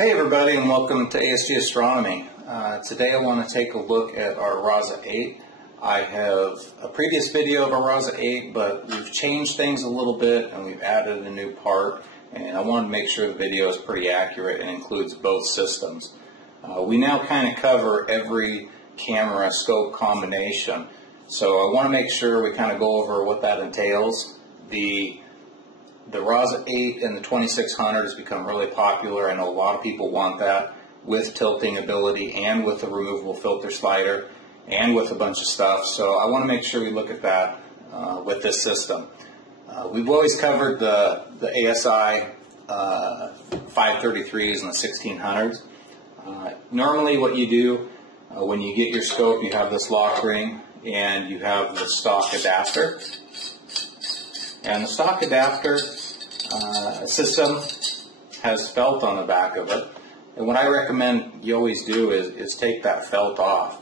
Hey everybody, and welcome to ASG Astronomy. Today I want to take a look at our RASA 8. I have a previous video of our RASA 8, but we've changed things a little bit and we've added a new part, and I wanted to make sure the video is pretty accurate and includes both systems. We now kind of cover every camera scope combination, so I want to make sure we kind of go over what that entails. The RASA 8 and the 2600 has become really popular. I know a lot of people want that with tilting ability and with a removable filter slider and with a bunch of stuff. So I want to make sure we look at that with this system. We've always covered the ASI 533s and the 1600s. Normally what you do when you get your scope, you have this lock ring and you have the stock adapter. And the stock adapter system has felt on the back of it. And what I recommend you always do is take that felt off.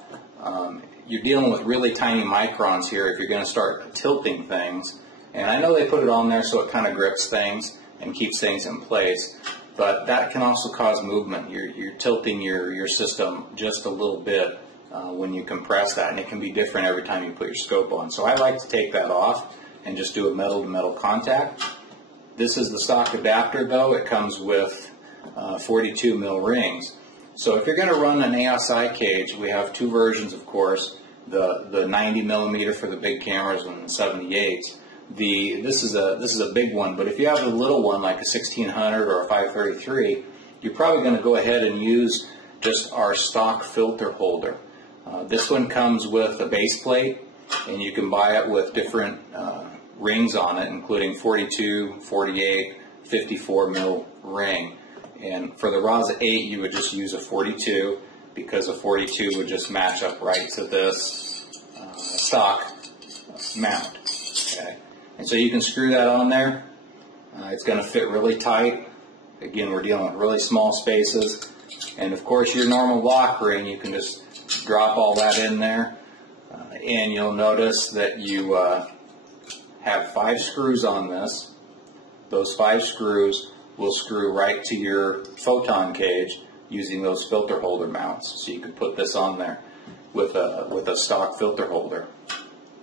You're dealing with really tiny microns here if you're going to start tilting things. And I know they put it on there so it kind of grips things and keeps things in place. But that can also cause movement. You're tilting your system just a little bit when you compress that. And it can be different every time you put your scope on. So I like to take that off and just do a metal-to-metal contact. This is the stock adapter though. It comes with 42 mil rings. So if you're going to run an ASI cage, we have two versions of course, the 90 millimeter for the big cameras and the 78s. This is a big one, but if you have a little one like a 1600 or a 533, you're probably going to go ahead and use just our stock filter holder. This one comes with a base plate, and you can buy it with different rings on it, including 42, 48, 54 mil ring. And for the RASA 8, you would just use a 42 because a 42 would just match up right to this stock mount. Okay. And so you can screw that on there. It's going to fit really tight. Again, we're dealing with really small spaces. And of course, your normal lock ring, you can just drop all that in there. And you'll notice that you have 5 screws on this. Those 5 screws will screw right to your photon cage using those filter holder mounts. So you can put this on there with a stock filter holder.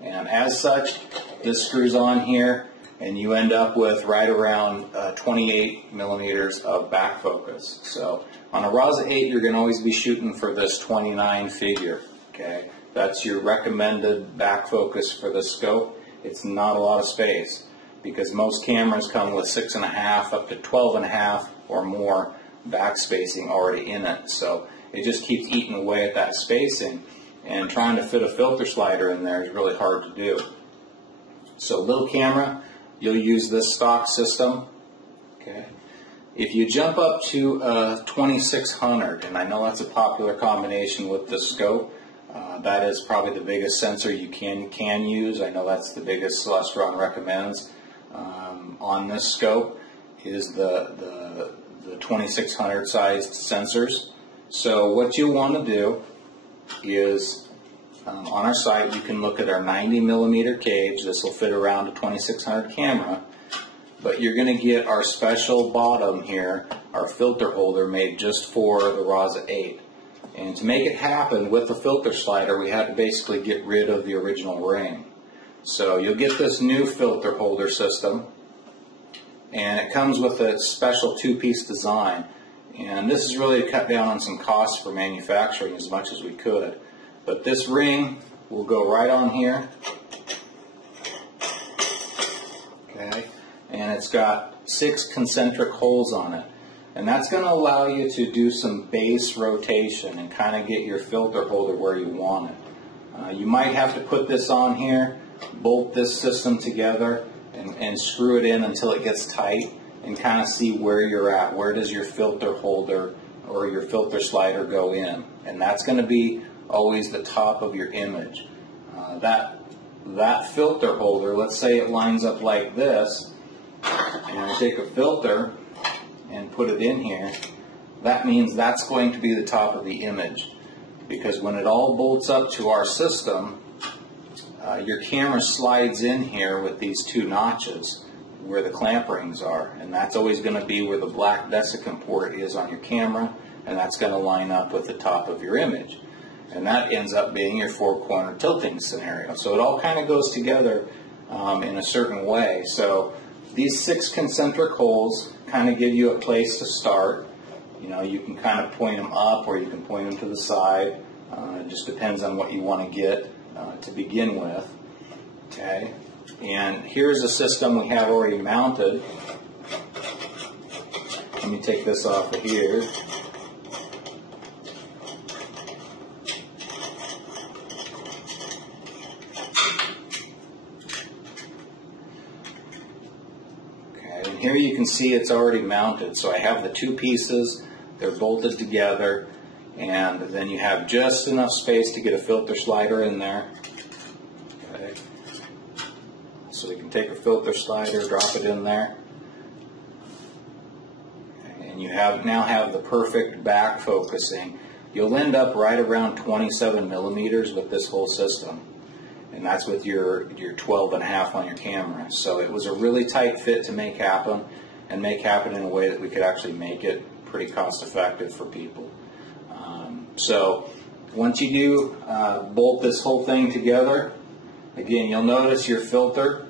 And as such, this screws on here, and you end up with right around 28 millimeters of back focus. So on a RASA 8, you're going to always be shooting for this 29 figure. Okay. That's your recommended back focus for the scope. It's not a lot of space because most cameras come with 6.5 up to 12.5 or more back spacing already in it. So it just keeps eating away at that spacing, and trying to fit a filter slider in there is really hard to do. So little camera, you'll use this stock system. Okay. If you jump up to a 2600, and I know that's a popular combination with the scope, that is probably the biggest sensor you can use. I know that's the biggest Celestron recommends on this scope is the 2600 sized sensors. So what you want to do is on our site you can look at our 90 millimeter cage. This will fit around a 2600 camera, but you're going to get our special bottom here, our filter holder made just for the RASA 8. And to make it happen with the filter slider, we had to basically get rid of the original ring. So you'll get this new filter holder system, and it comes with a special 2-piece design. And this is really to cut down on some costs for manufacturing as much as we could. But this ring will go right on here. Okay, and it's got 6 concentric holes on it. And that's going to allow you to do some base rotation and kind of get your filter holder where you want it. You might have to put this on here, bolt this system together, and screw it in until it gets tight and kind of see where you're at. Where does your filter holder or your filter slider go in? And that's going to be always the top of your image. That filter holder, let's say it lines up like this, and I take a filter and put it in here, that means that's going to be the top of the image, because when it all bolts up to our system, your camera slides in here with these 2 notches. where the clamp rings are, and that's always going to be where the black desiccant port is on your camera, and that's going to line up with the top of your image. And that ends up being your four-corner tilting scenario. So it all kind of goes together in a certain way. So these 6 concentric holes kind of give you a place to start. You know, you can kind of point them up or you can point them to the side. It just depends on what you want to get to begin with. Okay, and here's a system we have already mounted. Let me take this off of here. Here you can see it's already mounted. So I have the 2 pieces, they're bolted together, and then you have just enough space to get a filter slider in there. Okay. So you can take a filter slider, drop it in there, okay. And you now have the perfect back focusing. You'll end up right around 27 millimeters with this whole system. And that's with your 12.5 on your camera. So it was a really tight fit to make happen, and make happen in a way that we could actually make it pretty cost effective for people. So once you do bolt this whole thing together, again, you'll notice your filter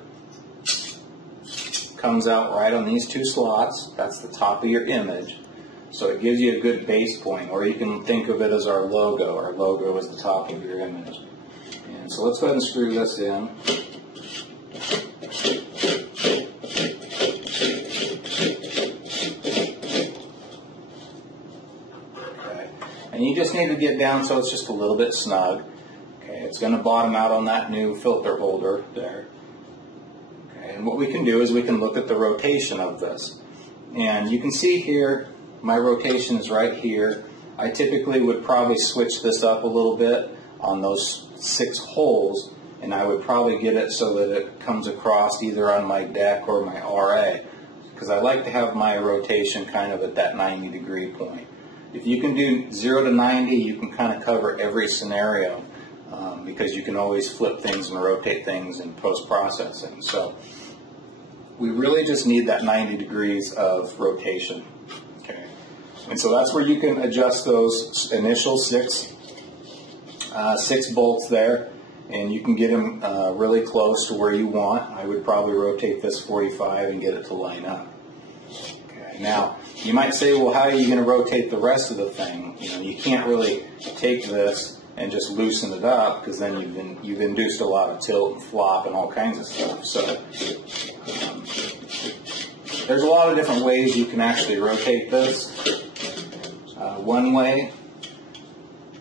comes out right on these 2 slots. That's the top of your image. So it gives you a good base point, or you can think of it as our logo. Our logo is the top of your image. And so let's go ahead and screw this in. Okay. And you just need to get down so it's just a little bit snug. Okay, it's going to bottom out on that new filter holder there. Okay, and what we can do is we can look at the rotation of this. And you can see here, my rotation is right here. I typically would probably switch this up a little bit on those 6 holes, and I would probably get it so that it comes across either on my deck or my RA, because I like to have my rotation kind of at that 90-degree point. If you can do 0 to 90, you can kind of cover every scenario, because you can always flip things and rotate things in post-processing. So we really just need that 90 degrees of rotation. Okay. And so that's where you can adjust those initial 6 bolts there, and you can get them really close to where you want. I would probably rotate this 45 and get it to line up. Okay. Now, you might say, well, how are you going to rotate the rest of the thing? You know, you can't really take this and just loosen it up, because then you've induced a lot of tilt and flop and all kinds of stuff. So there's a lot of different ways you can actually rotate this. One way,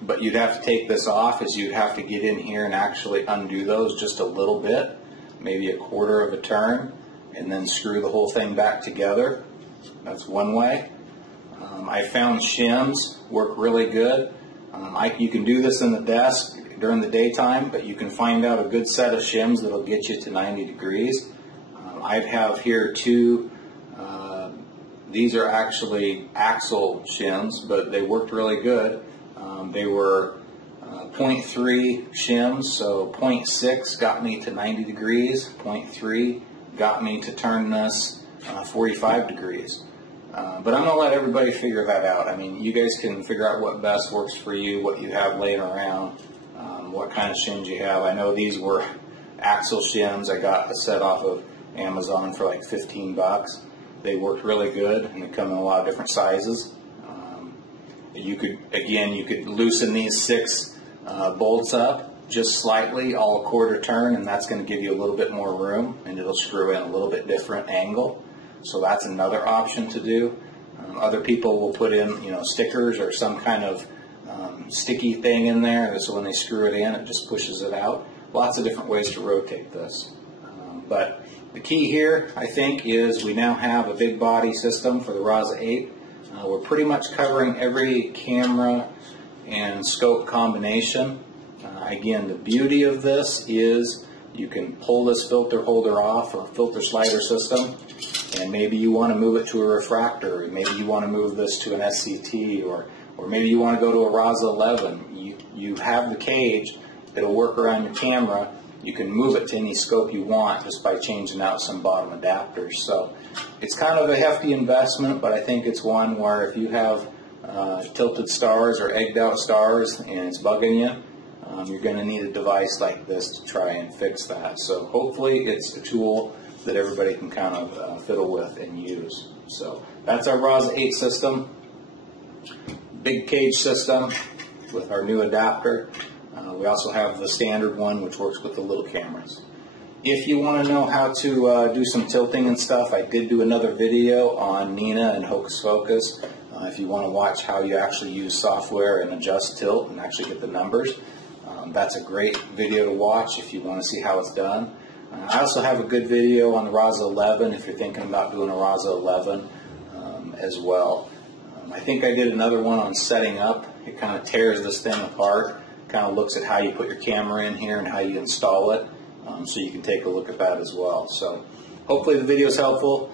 but you'd have to take this off, is you'd have to get in here and actually undo those just a little bit, maybe a quarter of a turn, and then screw the whole thing back together. That's one way. I found shims work really good. You can do this in the desk during the daytime, but you can find out a good set of shims that'll get you to 90 degrees. I have here 2. These are actually axle shims, but they worked really good. They were 0.3 shims, so 0.6 got me to 90 degrees, 0.3 got me to turn this 45 degrees. But I'm going to let everybody figure that out. I mean, you guys can figure out what best works for you, what you have laying around, what kind of shims you have. I know these were axle shims. I got a set off of Amazon for like 15 bucks. They worked really good, and they come in a lot of different sizes. You could loosen these 6 bolts up just slightly, all a quarter turn, and that's going to give you a little bit more room, and it'll screw in a little bit different angle. So that's another option to do. Other people will put in, stickers or some kind of sticky thing in there, so when they screw it in, it just pushes it out. Lots of different ways to rotate this. But the key here, I think, is we now have a big body system for the RASA 8. We're pretty much covering every camera and scope combination. Again, the beauty of this is you can pull this filter holder off, or filter slider system, and maybe you want to move it to a refractor, maybe you want to move this to an SCT, or maybe you want to go to a RASA 11. You have the cage that'll work around your camera. you can move it to any scope you want just by changing out some bottom adapters. So it's kind of a hefty investment, but I think it's one where if you have tilted stars or egged out stars and it's bugging you, you're going to need a device like this to try and fix that. So hopefully it's a tool that everybody can kind of fiddle with and use. So that's our RASA 8 system, big cage system with our new adapter. We also have the standard one which works with the little cameras. If you want to know how to do some tilting and stuff, I did do another video on Nina and Hocus Focus. If you want to watch how you actually use software and adjust tilt and actually get the numbers, that's a great video to watch if you want to see how it's done. I also have a good video on the RASA 11 if you're thinking about doing a RASA 11 as well. I think I did another one on setting up. It kind of tears this thing apart, kind of looks at how you put your camera in here and how you install it, so you can take a look at that as well. So hopefully the video is helpful.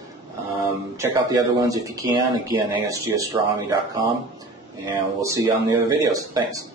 Check out the other ones if you can. Again, asgastronomy.com, and we'll see you on the other videos. Thanks.